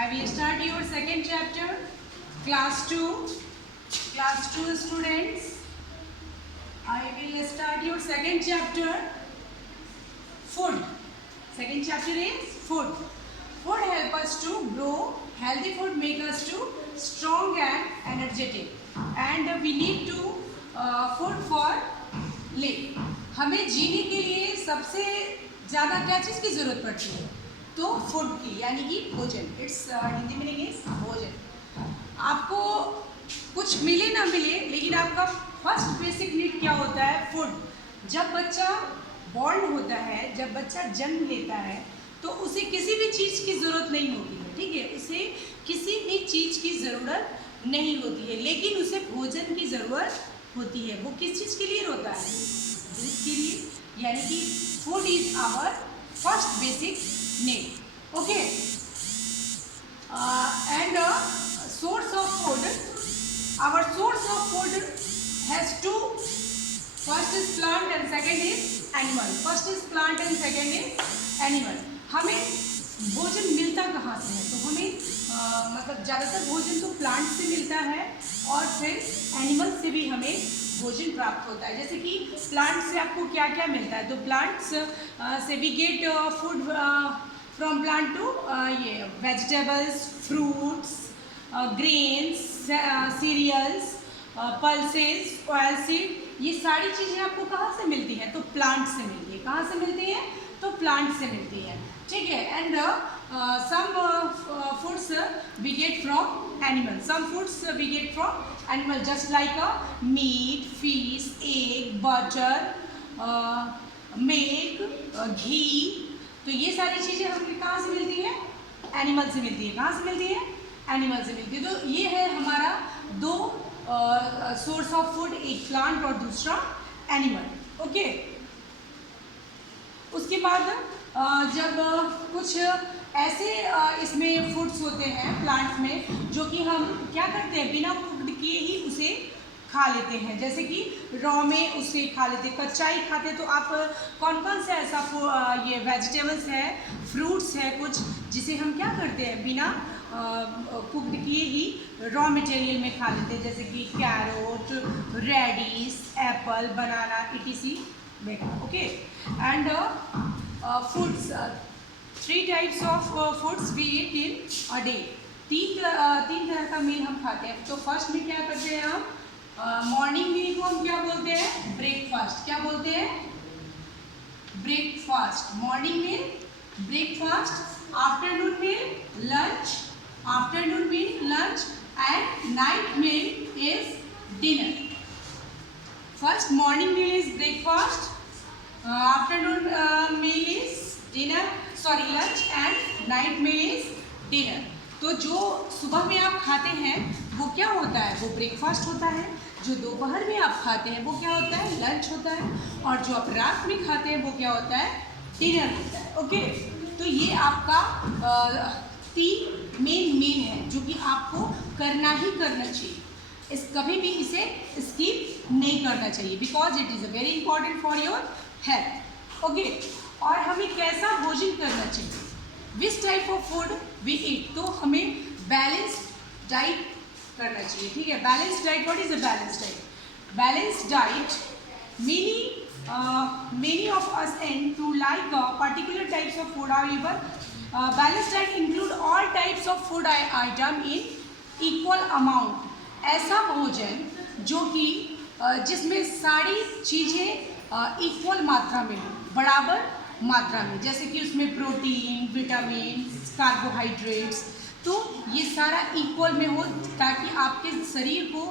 I will start your second chapter, class 2. Class 2 students, I will start your second chapter, food. Second chapter is food. Food help us to grow. Healthy food make us to strong and energetic. And we need to food for live. हमें जीने के लिए सबसे ज़्यादा क्या चीज़ की ज़रूरत पड़ती है? तो फूड की, यानी कि भोजन. इट्स हिंदी में नहीं है भोजन. आपको कुछ मिले ना मिले, लेकिन आपका फर्स्ट बेसिक नीड क्या होता है? फूड. जब बच्चा बॉर्न होता है, जब बच्चा जन्म लेता है, तो उसे किसी भी चीज़ की ज़रूरत नहीं होती है. ठीक है, उसे किसी भी चीज़ की ज़रूरत नहीं होती है, लेकिन उसे भोजन की ज़रूरत होती है. वो किस चीज़ के लिए रोता है? दूध के लिए. यानी कि food is our first basic need. Okay. And source of food, our source of food has two. First is plant and second is animal. First is plant and second is animal. हमें भोजन मिलता कहाँ से है? तो हमें मतलब ज़्यादातर भोजन तो प्लांट से मिलता है और फिर एनिमल से भी हमें भोजन प्राप्त होता है. जैसे कि प्लांट से आपको क्या क्या मिलता है? तो प्लांट्स से we get food from plant to ये vegetables, fruits, grains, cereals, pulses, oil seed. ये सारी चीज़ें आपको कहाँ से मिलती हैं? तो प्लांट से मिलती है. कहाँ से मिलती है? तो प्लांट से मिलती है. ठीक है. And some foods we get from animal. Some foods we get from animal, just like meat, fish, egg, butter, milk, ghee. तो ये सारी चीज़ें हमें कहाँ से मिलती है? एनिमल से मिलती है. कहाँ से मिलती है? एनिमल से मिलती है. तो ये है हमारा दो सोर्स ऑफ फूड, एक प्लांट और दूसरा एनिमल. ओके. उसके बाद जब कुछ ऐसे इसमें फूड्स होते हैं प्लांट्स में, जो कि हम क्या करते हैं, बिना कुक्ड किए ही उसे खा लेते हैं. जैसे कि रॉ में उसे खा लेते हैं, कच्चा ही खाते हैं. तो आप कौन कौन सा ऐसा ये वेजिटेबल्स है, फ्रूट्स है कुछ, जिसे हम क्या करते हैं, बिना कुक्ड किए ही रॉ मटेरियल में खा लेते हैं. जैसे कि carrot, radish, apple, banana, etc. Okay. And foods, 3 types of foods we eat in a day. तीन तरह का मील हम खाते हैं. तो फर्स्ट में क्या करते हैं हम? मॉर्निंग मील को हम क्या बोलते हैं? ब्रेकफास्ट. क्या बोलते हैं? Breakfast. Morning meal breakfast. Afternoon meal lunch. Afternoon meal lunch. And night meal is dinner. First morning meal is breakfast. Afternoon meal is dinner, sorry lunch. And night meal is dinner. तो जो सुबह में आप खाते हैं वो क्या होता है? वो ब्रेकफास्ट होता है. जो दोपहर में आप खाते हैं वो क्या होता है? लंच होता है. और जो आप रात में खाते हैं वो क्या होता है? डिनर होता है. ओके. तो ये आपका 3 मेन मील है जो कि आपको करना ही करना चाहिए. कभी भी इसे स्किप नहीं करना चाहिए, because it is a very important for your health. Okay. और हमें कैसा भोजन करना चाहिए? Which type of food we eat. तो हमें बैलेंस्ड डाइट करना चाहिए. ठीक है. Balanced diet. What is a balanced diet? Balanced diet, many of us aim to like particular types of food. However, balanced diet include all types of food item in equal amount. ऐसा भोजन जो कि जिसमें सारी चीज़ें equal मात्रा में हो, बराबर मात्रा में. जैसे कि उसमें प्रोटीन, विटामिन, कार्बोहाइड्रेट्स, तो ये सारा इक्वल में हो, ताकि आपके शरीर को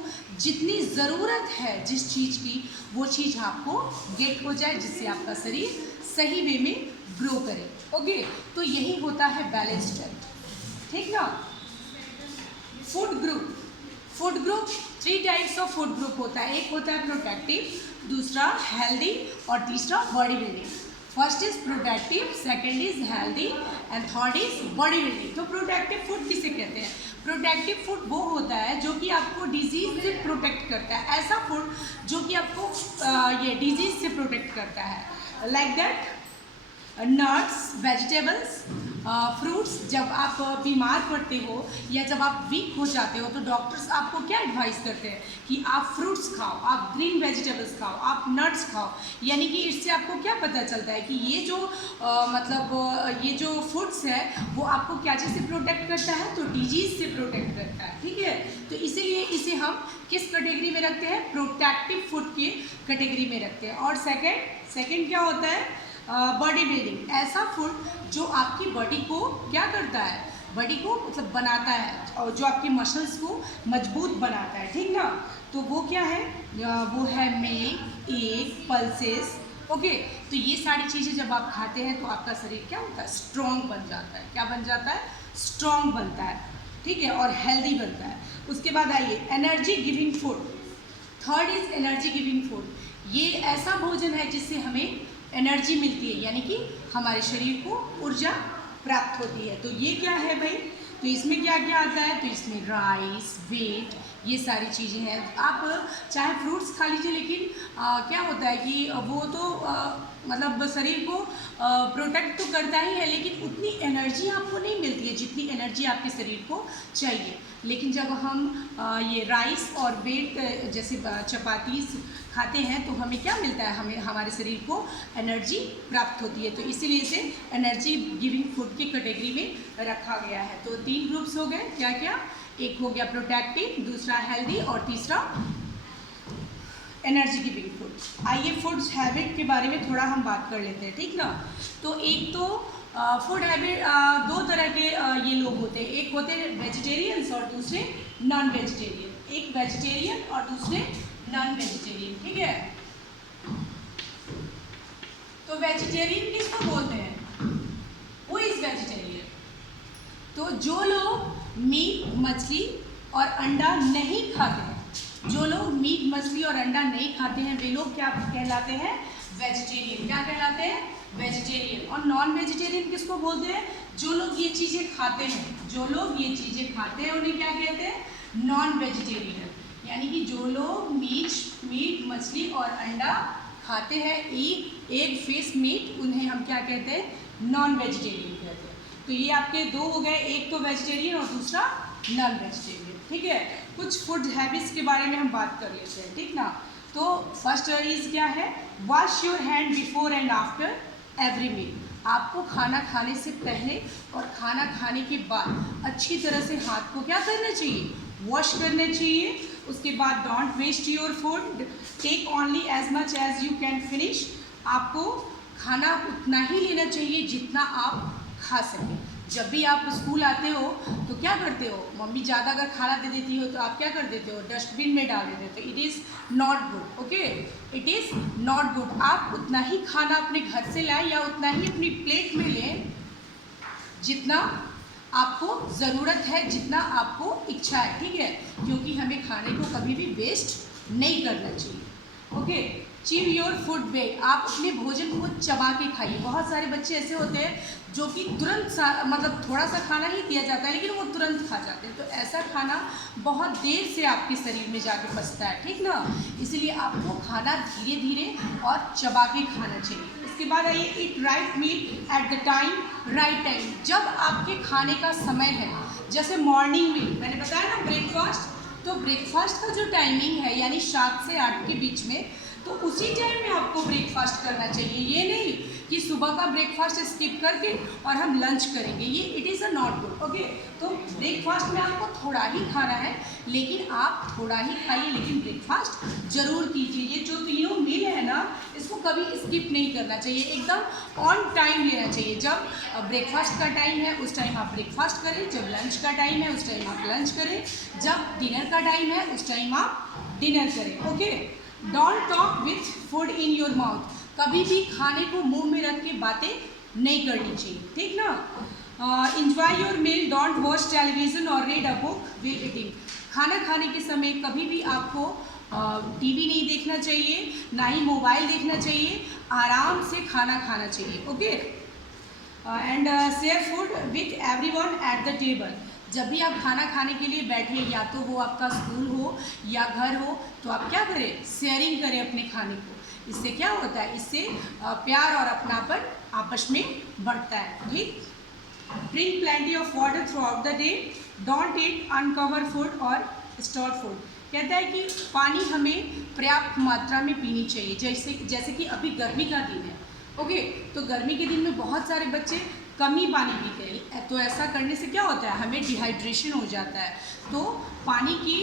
जितनी ज़रूरत है जिस चीज़ की, वो चीज़ आपको गेट हो जाए, जिससे आपका शरीर सही वे में ग्रो करे. ओके. तो यही होता है बैलेंस्ड डाइट. ठीक ना. Food group. Food group 3 types of food group होता है. एक होता है प्रोटेक्टिव, दूसरा हेल्दी और तीसरा body building. First is protective, second is healthy and third is body building. तो प्रोटेक्टिव फूड किसे कहते हैं? प्रोटेक्टिव फूड वो होता है जो कि आपको डिजीज से प्रोटेक्ट करता है. ऐसा फूड जो कि आपको ये डिजीज से प्रोटेक्ट करता है. Like that nuts, vegetables, fruits. जब आप बीमार पड़ते हो या जब आप वीक हो जाते हो तो डॉक्टर्स आपको क्या एडवाइस करते हैं कि आप फ्रूट्स खाओ, आप ग्रीन वेजिटेबल्स खाओ, आप नट्स खाओ। यानी कि इससे आपको क्या पता चलता है कि ये जो ये जो फूड्स है वो आपको क्या चीज़ से प्रोटेक्ट करता है, तो डिजीज़ से प्रोटेक्ट करता है। ठीक है, तो इसीलिए इसे हम किस कैटेगरी में रखते हैं, प्रोटेक्टिव फूड की कैटेगरी में रखते हैं। और सेकंड क्या होता है, बॉडी बिल्डिंग। ऐसा फूड जो आपकी बॉडी को क्या करता है, बॉडी को मतलब बनाता है और जो आपके मसल्स को मजबूत बनाता है। ठीक ना, तो वो क्या है, वो है मिल्क, एग, पल्सेस। ओके, तो ये सारी चीज़ें जब आप खाते हैं तो आपका शरीर क्या होता है, स्ट्रॉन्ग बन जाता है। क्या बन जाता है, स्ट्रॉन्ग बनता है। ठीक है, और हेल्दी बनता है। उसके बाद आइए energy giving food. Third is energy giving food. ये ऐसा भोजन है जिससे हमें एनर्जी मिलती है, यानी कि हमारे शरीर को ऊर्जा प्राप्त होती है। तो ये क्या है भाई, तो इसमें क्या क्या आता है, तो इसमें राइस, व्हीट, ये सारी चीज़ें हैं। आप चाहे फ्रूट्स खा लीजिए, लेकिन क्या होता है कि वो तो मतलब शरीर को प्रोटेक्ट तो करता ही है, लेकिन उतनी एनर्जी आपको नहीं मिलती है जितनी एनर्जी आपके शरीर को चाहिए। लेकिन जब हम ये राइस और व्हीट जैसे चपाती खाते हैं तो हमें क्या मिलता है, हमें हमारे शरीर को एनर्जी प्राप्त होती है। तो इसीलिए इसे एनर्जी गिविंग फूड की कैटेगरी में रखा गया है। तो 3 ग्रुप्स हो गए, क्या क्या, एक हो गया प्रोटेक्टिव, दूसरा हेल्दी और तीसरा एनर्जी गिविंग फूड। आइए फूड्स हैबिट के बारे में थोड़ा हम बात कर लेते हैं। ठीक ना, तो एक तो फूड हैबिट, 2 तरह के ये लोग होते हैं, एक होते हैं वेजिटेरियंस और दूसरे नॉन वेजिटेरियन। एक वेजिटेरियन और दूसरे नॉन वेजिटेरियन। ठीक है, तो वेजिटेरियन किसको बोलते हैं, हु इज वेजिटेरियन, तो जो लोग मीट, मछली और अंडा नहीं खाते हैं, जो लोग मीट, मछली और अंडा नहीं खाते हैं वे लोग क्या कहलाते हैं, वेजिटेरियन। क्या कहलाते हैं, वेजिटेरियन। और नॉन वेजिटेरियन किसको बोलते हैं, जो लोग ये चीज़ें खाते हैं, जो लोग ये चीज़ें खाते हैं उन्हें क्या कहते हैं, नॉन वेजिटेरियन। यानी कि जो लोग मीट, मछली और अंडा खाते हैं, एग, फिश, मीट, उन्हें हम क्या कहते हैं, नॉन वेजिटेरियन कहते हैं। तो ये आपके 2 हो गए, एक तो वेजिटेरियन और दूसरा नॉन वेजिटेरियन। ठीक है, कुछ फूड हैबिट्स के बारे में हम बात कर लेते हैं। ठीक ना, तो फर्स्ट इज क्या है, wash your hand before and after every meal. आपको खाना खाने से पहले और खाना खाने के बाद अच्छी तरह से हाथ को क्या करना चाहिए, वॉश करना चाहिए। उसके बाद don't waste your food, take only as much as you can finish. आपको खाना उतना ही लेना चाहिए जितना आप खा सकें। जब भी आप स्कूल आते हो तो क्या करते हो, मम्मी ज़्यादा अगर खाना दे देती हो तो आप क्या कर देते हो, डस्टबिन में डाल देते हो। It is not good. Okay, it is not good. आप उतना ही खाना अपने घर से लाएं या उतना ही अपनी प्लेट में लें जितना आपको ज़रूरत है, जितना आपको इच्छा है। ठीक है, क्योंकि हमें खाने को कभी भी वेस्ट नहीं करना चाहिए। Okay, chew your food bag. आप अपने भोजन को चबा के खाइए। बहुत सारे बच्चे ऐसे होते हैं जो कि तुरंत मतलब थोड़ा सा खाना ही दिया जाता है लेकिन वो तुरंत खा जाते हैं, तो ऐसा खाना बहुत देर से आपके शरीर में जाके फंसता है। ठीक ना, इसलिए आपको खाना धीरे धीरे और चबा के खाना चाहिए। इसके बाद आइए eat right meal at the time, right time. जब आपके खाने का समय है, जैसे मॉर्निंग मील मैंने बताया ना, ब्रेकफास्ट, तो ब्रेकफास्ट का जो टाइमिंग है यानी 7 से 8 के बीच में, तो उसी टाइम में आपको ब्रेकफास्ट करना चाहिए। ये नहीं कि सुबह का ब्रेकफास्ट स्किप करके और हम लंच करेंगे, ये it is a not good. Okay, तो ब्रेकफास्ट में आपको थोड़ा ही खाना है, लेकिन आप थोड़ा ही खाइए, लेकिन ब्रेकफास्ट जरूर कीजिए। ये जो तीनों मील है ना, इसको कभी स्किप नहीं करना चाहिए, एकदम ऑन टाइम लेना चाहिए। जब ब्रेकफास्ट का टाइम है उस टाइम आप ब्रेकफास्ट करें, जब लंच का टाइम है उस टाइम आप लंच करें, जब डिनर का टाइम है उस टाइम आप डिनर करें। Okay, don't talk with food in your mouth. कभी भी खाने को मुंह में रख के बातें नहीं करनी चाहिए। ठीक ना, enjoy your meal, don't watch television और read a book while eating. खाना खाने के समय कभी भी आपको टीवी नहीं देखना चाहिए, ना ही मोबाइल देखना चाहिए, आराम से खाना खाना चाहिए। Okay, and share food with everyone at the table. जब भी आप खाना खाने के लिए बैठे, या तो वो आपका स्कूल हो या घर हो, तो आप क्या करें, शेयरिंग करें अपने खाने को। इससे क्या होता है, इससे प्यार और अपनापन आपस में बढ़ता है। ठीक, drink plenty of water through out the day, don't eat uncover food और स्टोर फूड। कहता है कि पानी हमें पर्याप्त मात्रा में पीनी चाहिए, जैसे कि अभी गर्मी का दिन है। ओके, तो गर्मी के दिन में बहुत सारे बच्चे कम ही पानी पीते हैं, तो ऐसा करने से क्या होता है, हमें डिहाइड्रेशन हो जाता है। तो पानी की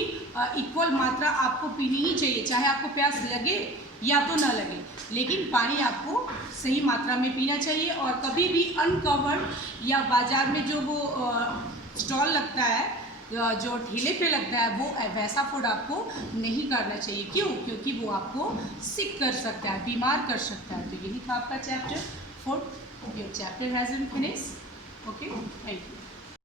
इक्वल मात्रा आपको पीनी ही चाहिए, चाहे आपको प्यास लगे या तो ना लगे, लेकिन पानी आपको सही मात्रा में पीना चाहिए। और कभी भी अनकवर्ड या बाज़ार में जो वो स्टॉल लगता है, जो ठेले पे लगता है, वो वैसा फूड आपको नहीं करना चाहिए। क्यों? क्योंकि वो आपको सिक कर सकता है, बीमार कर सकता है। तो यही था आपका chapter 4। Your chapter has been finished. Okay, thank you.